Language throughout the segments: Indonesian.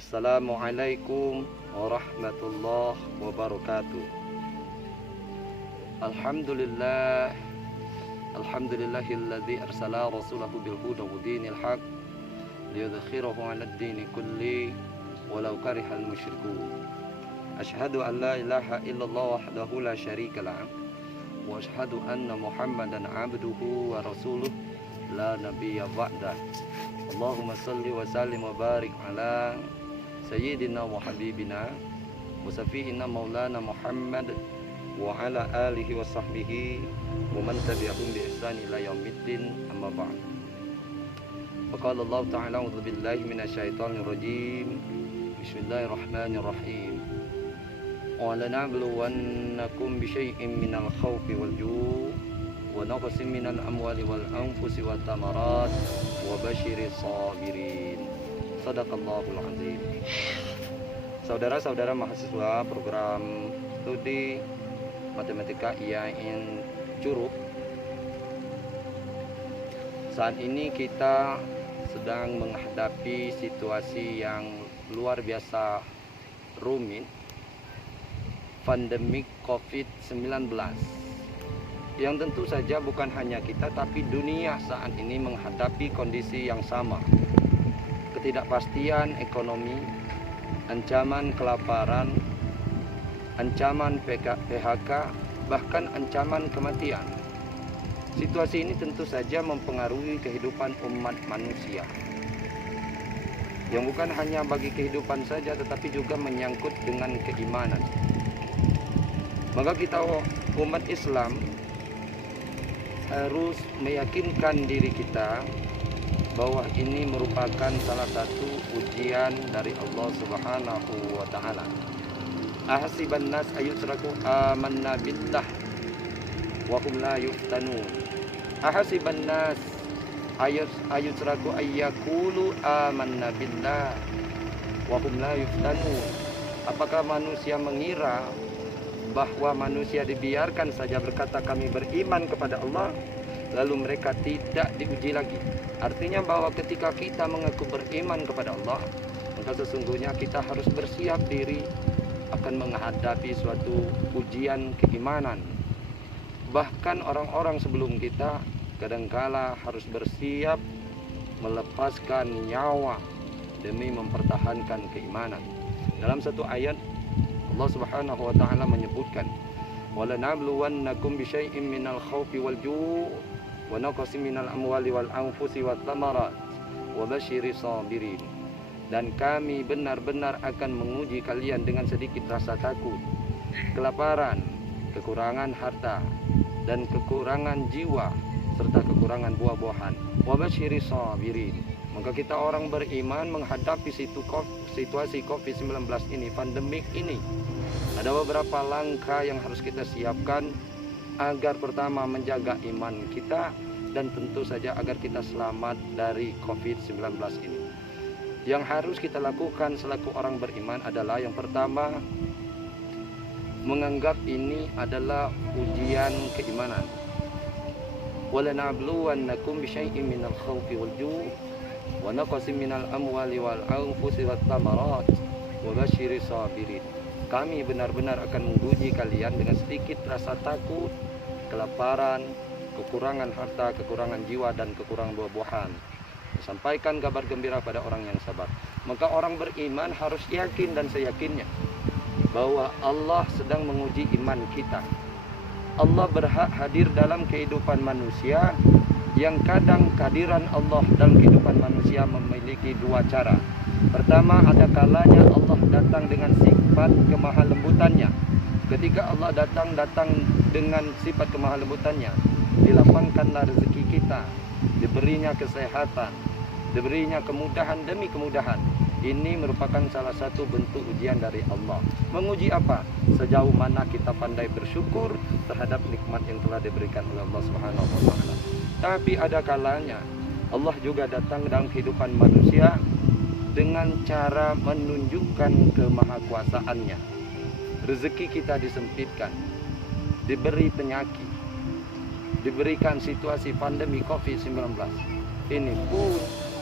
Assalamualaikum warahmatullahi wabarakatuh. Alhamdulillah, alhamdulillahilladzi arsala rasulahu bil huda wa dinil haq liyudhhirahu 'alad dini kulli walau karihal musyrikun. Asyhadu an la ilaha illallah wahdahu la syarikalah wa asyhadu anna Muhammadan 'abduhu wa rasuluh la nabiyya ba'dah. Allahumma salli wa sallim wa barik ala sayyidina wa habibina wa safihina maulana Muhammad wa ala alihi wa sahbihi wa man tabi'ahum bi ihsan ila yaumiddin, amma ba'd. Faqala Allah ta'ala a'udzu billahi minasyaitonir rajim. Bismillahirrahmanirrahim. Wa lanabluwannakum bi syai'in minal khawfi wal ju' wa naqsin minal amwali wal anfusi wat thamarat wa basyiris sabirin. Shadaqallahul azim. Saudara-saudara mahasiswa program studi matematika IAIN Curug, saat ini kita sedang menghadapi situasi yang luar biasa rumit, pandemik COVID-19, yang tentu saja bukan hanya kita tapi dunia saat ini menghadapi kondisi yang sama. Ketidakpastian ekonomi, ancaman kelaparan, ancaman PHK, bahkan ancaman kematian. Situasi ini tentu saja mempengaruhi kehidupan umat manusia, yang bukan hanya bagi kehidupan saja tetapi juga menyangkut dengan keimanan. Maka kita umat Islam harus meyakinkan diri kita bahwa ini merupakan salah satu ujian dari Allah Subhanahu wa taala. Ahasiban nas ayutraku amanna billah wa hum la yuftanun. Ahasiban nas ayutraku ayyakulu amanna billah wa hum la yuftanun. Apakah manusia mengira bahwa manusia dibiarkan saja berkata kami beriman kepada Allah, lalu mereka tidak diuji lagi? Artinya bahwa ketika kita mengaku beriman kepada Allah, maka sesungguhnya kita harus bersiap diri akan menghadapi suatu ujian keimanan. Bahkan orang-orang sebelum kita kadangkala harus bersiap melepaskan nyawa demi mempertahankan keimanan. Dalam satu ayat Allah Subhanahu wa taala menyebutkan, "Walanabluwannakum bisyai'in minal khawfi wal ju' wa naqsin minal amwali wal anfusi wat thamarat wa basyiris sabirin." Dan kami benar-benar akan menguji kalian dengan sedikit rasa takut, kelaparan, kekurangan harta, dan kekurangan jiwa, serta kekurangan buah-buahan. Wa basyiris sabirin. Maka kita orang beriman menghadapi situasi COVID-19 ini, pandemik ini, ada beberapa langkah yang harus kita siapkan agar pertama menjaga iman kita dan tentu saja agar kita selamat dari COVID-19 ini. Yang harus kita lakukan selaku orang beriman adalah yang pertama, menganggap ini adalah ujian keimanan. Walanabluwannakum bisyai'in minal khawfi wal ju' wa naqsin minal amwali wal anfusi wat thamarat wa basyiris sabirin. Kami benar-benar akan menguji kalian dengan sedikit rasa takut, kelaparan, kekurangan harta, kekurangan jiwa, dan kekurangan buah-buahan. Sampaikan kabar gembira pada orang yang sabar. Maka orang beriman harus yakin dan seyakinnya bahwa Allah sedang menguji iman kita. Allah berhak hadir dalam kehidupan manusia, yang kadang kehadiran Allah dalam kehidupan manusia memiliki dua cara. Pertama, ada kalanya Allah datang dengan sifat kemahalembutannya. Ketika Allah datang dengan sifat kemahalembutannya, dilapangkanlah rezeki kita, diberinya kesehatan, diberinya kemudahan demi kemudahan. Ini merupakan salah satu bentuk ujian dari Allah. Menguji apa? Sejauh mana kita pandai bersyukur terhadap nikmat yang telah diberikan oleh Allah Subhanahu wa taala. Tapi ada kalanya Allah juga datang dalam kehidupan manusia dengan cara menunjukkan kemahakuasaannya. Rezeki kita disempitkan, diberi penyakit, diberikan situasi pandemi COVID-19. Ini pun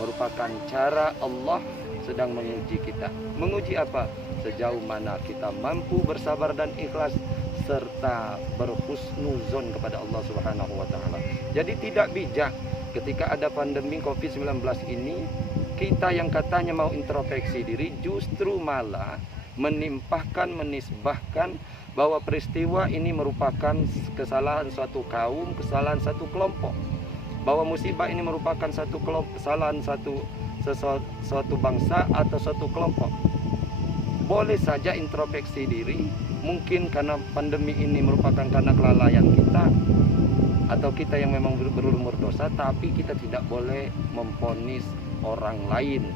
merupakan cara Allah sedang menguji kita. Menguji apa? Sejauh mana kita mampu bersabar dan ikhlas serta berhusnuzon kepada Allah Subhanahu wa taala. Jadi tidak bijak ketika ada pandemi Covid-19 ini, kita yang katanya mau introspeksi diri justru malah menisbahkan bahwa peristiwa ini merupakan kesalahan suatu kaum, kesalahan satu kelompok, bahwa musibah ini merupakan kesalahan suatu bangsa atau suatu kelompok. Boleh saja introspeksi diri, mungkin karena pandemi ini merupakan karena kelalaian kita atau kita yang memang berumur dosa, tapi kita tidak boleh memvonis orang lain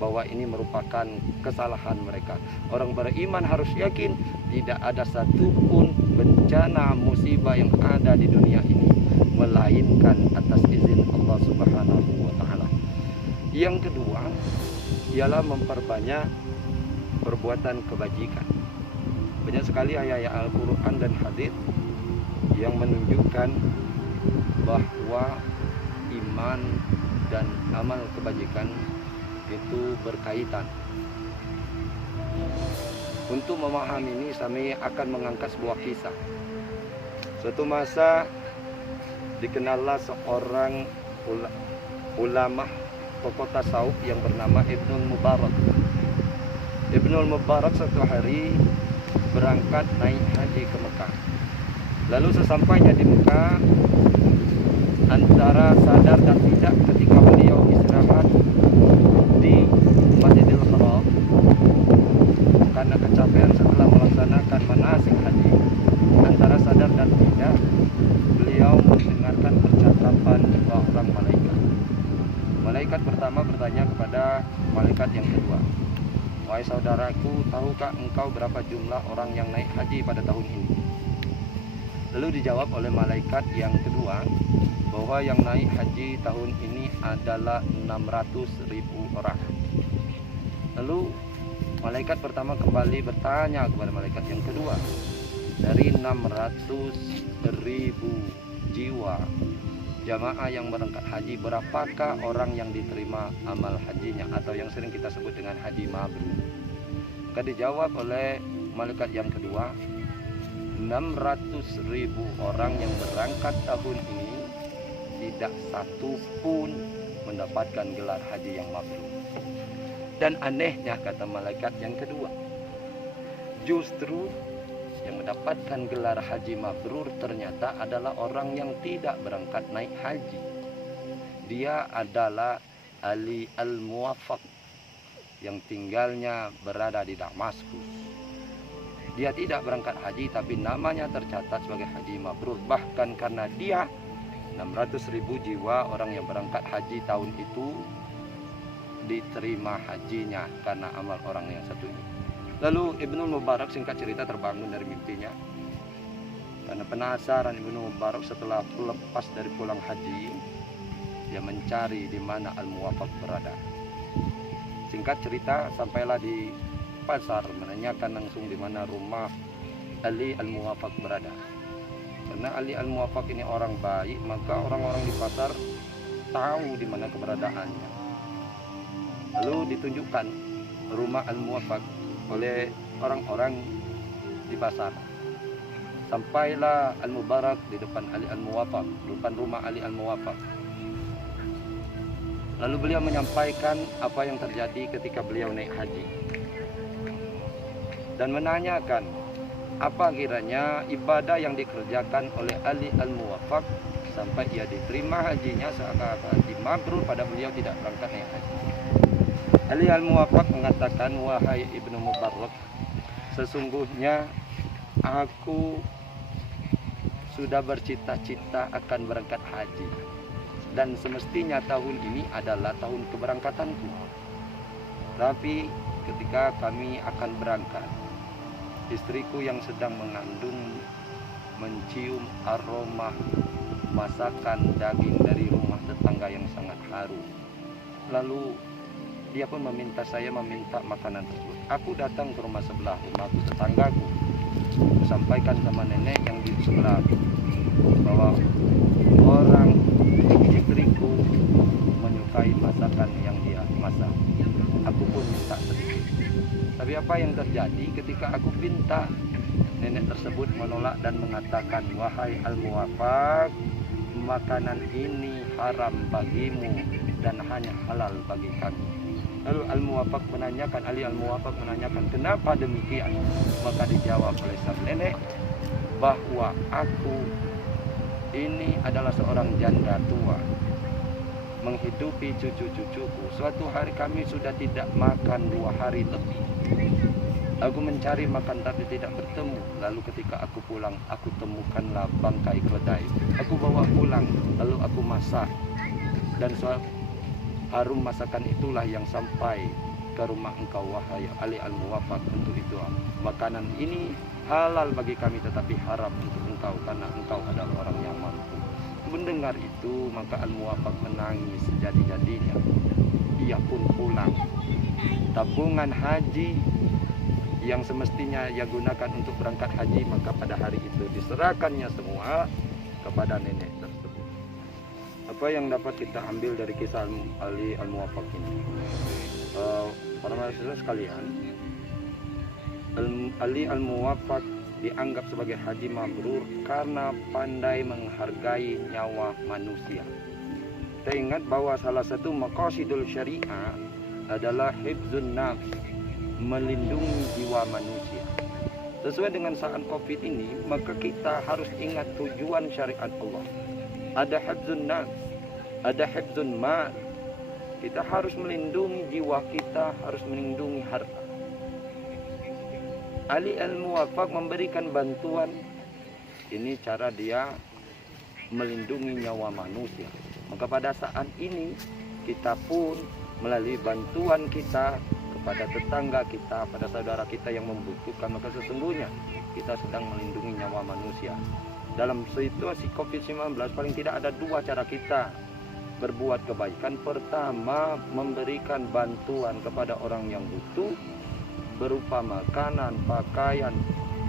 bahwa ini merupakan kesalahan mereka. Orang beriman harus yakin tidak ada satupun bencana musibah yang ada di dunia ini melainkan atas izin Allah Subhanahu wa taala. Yang kedua ialah memperbanyak perbuatan kebajikan. Banyak sekali ayat-ayat Al-Qur'an dan hadis yang menunjukkan bahwa iman dan amal kebajikan itu berkaitan. Untuk memahami ini, kami akan mengangkat sebuah kisah. Suatu masa dikenallah seorang ulama tokoh tasawuf yang bernama Ibnul Mubarak. Ibnul Mubarak suatu hari berangkat naik haji ke Mekah. Lalu sesampainya di Mekah, antara sadar dan tidak ketika beliau istirahat di Masjidil Haram karena kecapean setelah melaksanakan manasik haji, antara sadar dan tidak beliau mendengarkan percakapan dua orang malaikat. Malaikat pertama bertanya kepada malaikat yang kedua, "Wahai saudaraku, tahukah engkau berapa jumlah orang yang naik haji pada tahun ini?" Lalu dijawab oleh malaikat yang kedua bahwa yang naik haji tahun ini adalah 600.000 orang. Lalu malaikat pertama kembali bertanya kepada malaikat yang kedua, dari 600.000 jiwa jamaah yang berangkat haji, berapakah orang yang diterima amal hajinya atau yang sering kita sebut dengan haji mabrur? Maka dijawab oleh malaikat yang kedua, 600.000 orang yang berangkat tahun ini tidak satu pun mendapatkan gelar haji yang mabrur. Dan anehnya, kata malaikat yang kedua, justru yang mendapatkan gelar haji mabrur ternyata adalah orang yang tidak berangkat naik haji. Dia adalah Ali Al-Muwaffaq yang tinggalnya berada di Damaskus. Dia tidak berangkat haji tapi namanya tercatat sebagai haji mabrur. Bahkan karena dia 600.000 jiwa orang yang berangkat haji tahun itu diterima hajinya karena amal orang yang satu ini. Lalu Ibnul Mubarak singkat cerita terbangun dari mimpinya. Karena penasaran, Ibnul Mubarak setelah lepas dari pulang haji, dia mencari di mana Al-Muwaffaq berada. Singkat cerita, sampailah di pasar menanyakan langsung di mana rumah Ali Al-Muwaffaq berada. Karena Ali Al-Muwaffaq ini orang baik, maka orang-orang di pasar tahu di mana keberadaannya. Lalu ditunjukkan rumah Al-Muwaffaq oleh orang-orang di pasar. Sampailah Al-Mubarak di depan Ali Al-Muwaffaq, depan rumah Ali Al-Muwaffaq. Lalu beliau menyampaikan apa yang terjadi ketika beliau naik haji dan menanyakan apa kiranya ibadah yang dikerjakan oleh Ali Al-Muwaffaq sampai ia diterima hajinya seakan-akan haji mabrur pada beliau tidak berangkat naik haji. Ali Al-Muwaffaq mengatakan, "Wahai Ibnu Mubarak, sesungguhnya aku sudah bercita-cita akan berangkat haji dan semestinya tahun ini adalah tahun keberangkatanku. Tapi ketika kami akan berangkat, istriku yang sedang mengandung mencium aroma masakan daging dari rumah tetangga yang sangat harum. Lalu dia pun meminta saya meminta makanan tersebut. Aku datang ke rumah sebelah, rumahku tetanggaku. Aku sampaikan sama nenek yang di sebelah bahwa orang istriku menyukai masakan yang dia masak. aku pun minta sedikit. Tapi apa yang terjadi ketika aku minta, nenek tersebut menolak dan mengatakan, wahai Al-Muwaffaq, makanan ini haram bagimu dan hanya halal bagi kami. Lalu Ali Al-Muwaffaq menanyakan, kenapa demikian? Maka dijawab oleh sang nenek bahwa aku ini adalah seorang janda tua, menghidupi cucu-cucuku. Suatu hari kami sudah tidak makan 2 hari lebih. Aku mencari makan tapi tidak bertemu. Lalu ketika aku pulang, aku temukanlah bangkai keledai. Aku bawa pulang, lalu aku masak. Dan harum masakan itulah yang sampai ke rumah engkau, wahai Ali Al-Muwaffaq. Untuk itu makanan ini halal bagi kami tetapi haram untuk engkau karena engkau adalah orang yang mampu. Mendengar itu maka Al-Muwaffaq menangis sejadi-jadinya. Ia pun pulang. Tabungan haji yang semestinya ia gunakan untuk berangkat haji, maka pada hari itu diserahkannya semua kepada nenek tersebut. Apa yang dapat kita ambil dari kisah Ali Al-Muwaffaq ini? Para mahasiswa sekalian, Ali Al-Muwaffaq dianggap sebagai haji mabrur karena pandai menghargai nyawa manusia. Kita ingat bahwa salah satu maqasidul syariah adalah hifdzun nafs, melindungi jiwa manusia. Sesuai dengan saat Covid ini, maka kita harus ingat tujuan syariat Allah. Ada hifdzun nafs, ada hifdzun mal. Kita harus melindungi jiwa kita, harus melindungi harta. Ali Al-Muwaffaq memberikan bantuan. Ini cara dia melindungi nyawa manusia. Maka pada saat ini kita pun melalui bantuan kita kepada tetangga kita, pada saudara kita yang membutuhkan, maka sesungguhnya kita sedang melindungi nyawa manusia. Dalam situasi COVID-19 paling tidak ada 2 cara kita berbuat kebaikan. Pertama, memberikan bantuan kepada orang yang butuh berupa makanan, pakaian,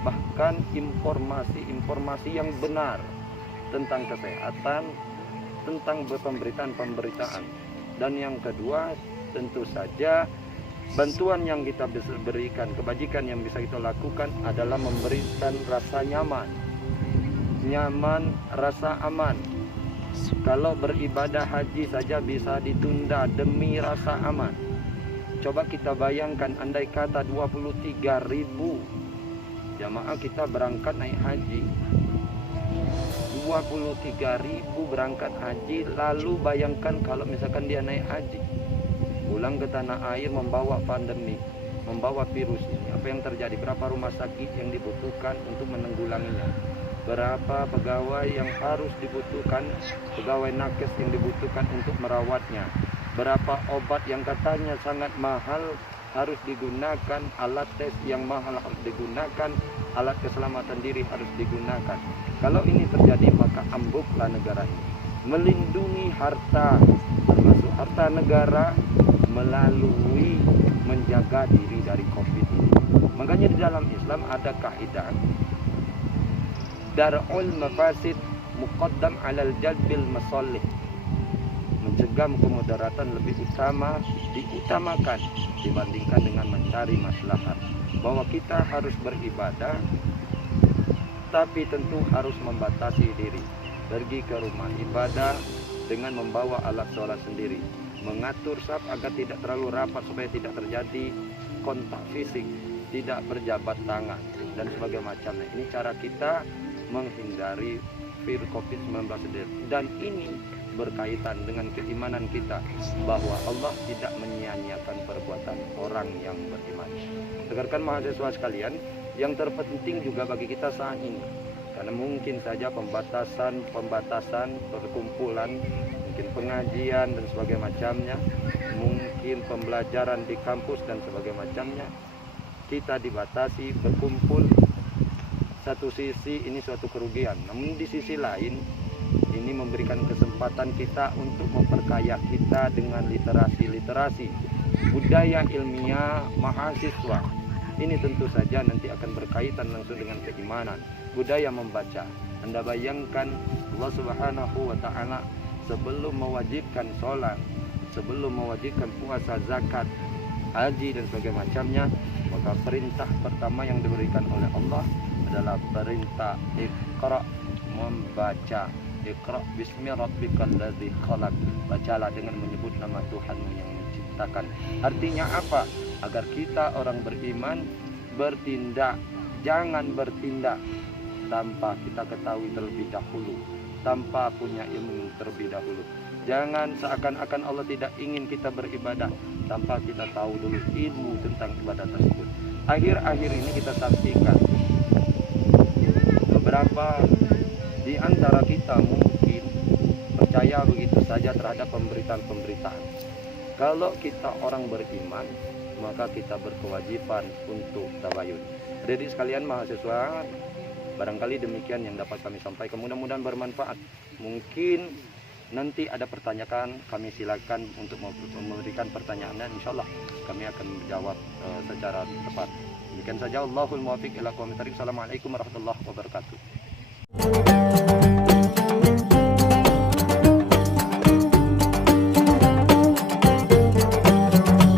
bahkan informasi-informasi yang benar tentang kesehatan, tentang pemberitaan. Dan yang kedua, tentu saja bantuan yang kita bisa berikan, kebajikan yang bisa kita lakukan adalah memberikan rasa nyaman, rasa aman. Kalau beribadah haji saja bisa ditunda demi rasa aman. Coba kita bayangkan, andai kata 23.000 jamaah kita berangkat naik haji, 23.000 berangkat haji. Lalu bayangkan kalau misalkan dia naik haji, pulang ke tanah air membawa pandemi, membawa virus ini, apa yang terjadi? Berapa rumah sakit yang dibutuhkan untuk menanggulanginya? Berapa pegawai yang harus dibutuhkan, pegawai nakes yang dibutuhkan untuk merawatnya? Berapa obat yang katanya sangat mahal harus digunakan, alat tes yang mahal harus digunakan, alat keselamatan diri harus digunakan. Kalau ini terjadi maka ambuklah negara ini. Melindungi harta, termasuk harta negara, melalui menjaga diri dari COVID ini. Makanya di dalam Islam ada kaidah dar'ul mafasid muqaddam 'alal jalbil masalih. Mencegah kemudaratan lebih diutamakan dibandingkan dengan mencari maslahat. Bahwa kita harus beribadah tapi tentu harus membatasi diri. Pergi ke rumah ibadah dengan membawa alat sholat sendiri, mengatur saf agar tidak terlalu rapat supaya tidak terjadi kontak fisik, tidak berjabat tangan dan sebagainya macamnya. Ini cara kita menghindari virus COVID-19 sendiri. Dan ini berkaitan dengan keimanan kita bahwa Allah tidak menyia-nyiakan perbuatan orang yang beriman. Dengarkan mahasiswa sekalian, yang terpenting juga bagi kita saat ini, karena mungkin saja pembatasan perkumpulan, mungkin pengajian dan sebagainya macamnya, mungkin pembelajaran di kampus dan sebagainya macamnya, kita dibatasi berkumpul. Satu sisi ini suatu kerugian, namun di sisi lain ini memberikan kesempatan kita untuk memperkaya kita dengan literasi budaya ilmiah mahasiswa. Ini tentu saja nanti akan berkaitan langsung dengan keimanan, budaya membaca. Anda bayangkan Allah Subhanahu wa Ta'ala sebelum mewajibkan sholat, sebelum mewajibkan puasa, zakat, haji dan sebagainya macamnya, maka perintah pertama yang diberikan oleh Allah adalah perintah Iqra, membaca. Iqra bismi rabbikal ladzi khalaq. Bacalah dengan menyebut nama Tuhanmu yang menciptakan. Artinya apa? Agar kita orang beriman bertindak, jangan bertindak tanpa kita ketahui terlebih dahulu, tanpa punya ilmu terlebih dahulu. Jangan seakan-akan Allah tidak ingin kita beribadah tanpa kita tahu dulu ilmu tentang ibadah tersebut. Akhir-akhir ini kita saksikan beberapa di antara kita mungkin percaya begitu saja terhadap pemberitaan-pemberitaan. Kalau kita orang beriman, maka kita berkewajiban untuk tabayun. Jadi sekalian mahasiswa, barangkali demikian yang dapat kami sampaikan. Mudah-mudahan bermanfaat. Mungkin nanti ada pertanyaan, kami silakan untuk memberikan pertanyaannya. Insyaallah kami akan menjawab secara tepat. Demikian saja. Allahul muwaffiq ila aqwamit thoriq. Assalamualaikum warahmatullahi wabarakatuh.